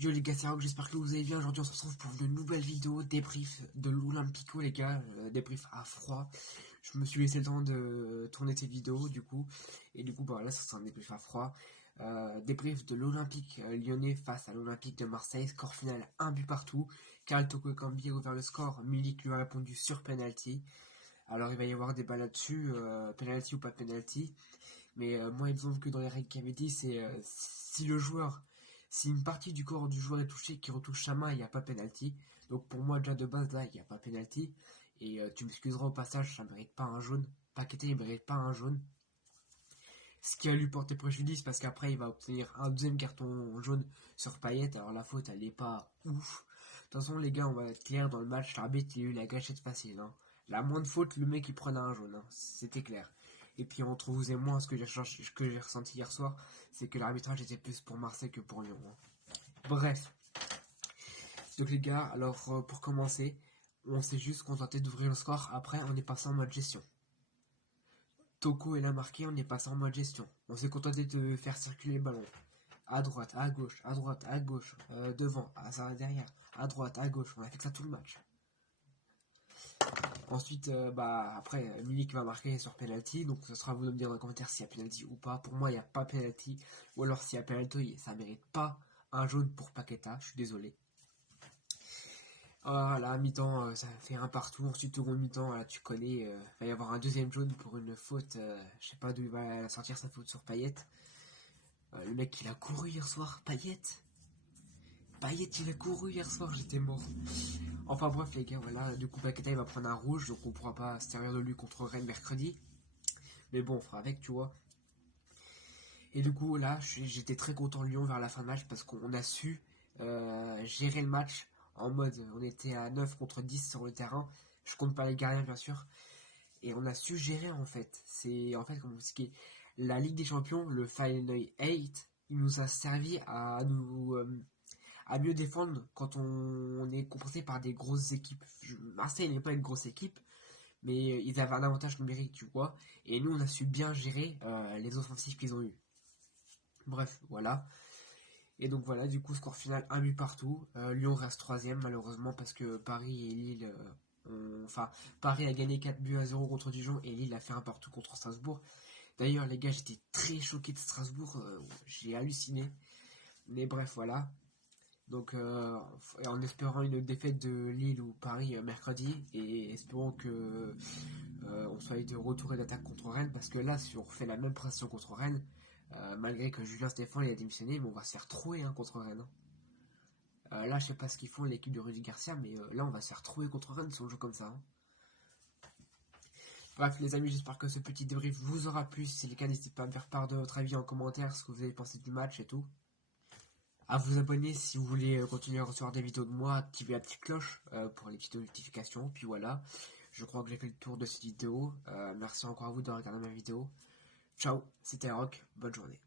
Yo les gars, c'est Rock, j'espère que vous allez bien. Aujourd'hui on se retrouve pour une nouvelle vidéo débrief de l'Olympico les gars, débrief à froid. Je me suis laissé le temps de tourner cette vidéo du coup, et du coup bah là ça sera un débrief à froid. Débrief de l'Olympique lyonnais face à l'Olympique de Marseille, score final 1 but partout. Karl Toko Ekambi a ouvert le score, Milik lui a répondu sur penalty. Alors il va y avoir des balles là-dessus, penalty ou pas penalty. Mais moi, il me semble que dans les règles qu'il avait dit, c'est si une partie du corps du joueur est touchée, qui retouche sa main, il n'y a pas penalty. Donc pour moi, déjà de base, là, il n'y a pas penalty. Et tu m'excuseras au passage, ça ne mérite pas un jaune. Paqueta, il ne mérite pas un jaune. Ce qui a lui porté préjudice parce qu'après, il va obtenir un deuxième carton jaune sur Payet. Alors la faute, elle n'est pas ouf. De toute façon, les gars, on va être clair dans le match. L'arbitre, il a eu la gâchette facile. Hein. La moindre faute, le mec, il prenait un jaune. Hein. C'était clair. Et puis entre vous et moi, ce que j'ai ressenti hier soir, c'est que l'arbitrage était plus pour Marseille que pour Lyon. Hein. Bref. Donc les gars, alors pour commencer, on s'est juste contenté d'ouvrir le score. Après, on est passé en mode gestion. Toko est là marqué, on est passé en mode gestion. On s'est contenté de faire circuler le ballon. À droite, à gauche, à droite, à gauche, devant, à ça derrière, à droite, à gauche. On a fait ça tout le match. Ensuite, après, Milik va marquer sur penalty, donc ce sera à vous de me dire dans les commentaires s'il y a penalty ou pas. Pour moi, il n'y a pas penalty, ou alors s'il y a penalty, ça mérite pas un jaune pour Paqueta, je suis désolé. Voilà, mi-temps, ça fait un partout. Ensuite, seconde mi-temps, là, tu connais, il va y avoir un deuxième jaune pour une faute, je sais pas d'où il va sortir sa faute sur Payet. Le mec, il a couru hier soir, Payet, il a couru hier soir, j'étais mort. Enfin bref les gars, voilà, du coup Paqueta il va prendre un rouge, donc on pourra pas se servir de lui contre Rennes mercredi. Mais bon, on fera avec, tu vois. Et du coup là, j'étais très content de Lyon vers la fin de match parce qu'on a su gérer le match en mode, on était à 9 contre 10 sur le terrain. Je compte pas les gardiens bien sûr. Et on a su gérer en fait. C'est en fait comme vous expliquez, la Ligue des Champions, le Final 8, il nous a servi à mieux défendre quand on est compensé par des grosses équipes. Marseille n'est pas une grosse équipe, mais ils avaient un avantage numérique, tu vois. Et nous, on a su bien gérer les offensifs qu'ils ont eu. Bref, voilà. Et donc voilà, du coup, score final, un but partout. Lyon reste troisième, malheureusement, parce que Paris et Lille... Paris a gagné 4 buts à 0 contre Dijon et Lille a fait un partout contre Strasbourg. D'ailleurs, les gars, j'étais très choqué de Strasbourg. J'ai halluciné. Mais bref, voilà. Donc en espérant une défaite de Lille ou Paris mercredi et espérons que on soit de retour et d'attaque contre Rennes parce que là si on refait la même pression contre Rennes, malgré que Julien Stéphane il a démissionné, mais on va se faire trouer hein, contre Rennes. Là je sais pas ce qu'ils font l'équipe de Rudy Garcia, mais là on va se faire trouer contre Rennes si on joue comme ça. Hein. Bref les amis, j'espère que ce petit débrief vous aura plu. Si c'est le cas, n'hésitez pas à me faire part de votre avis en commentaire, ce que vous avez pensé du match et tout. À vous abonner si vous voulez continuer à recevoir des vidéos de moi, activer la petite cloche pour les petites notifications. Puis voilà, je crois que j'ai fait le tour de cette vidéo. Merci encore à vous de regarder ma vidéo. Ciao, c'était Rock, bonne journée.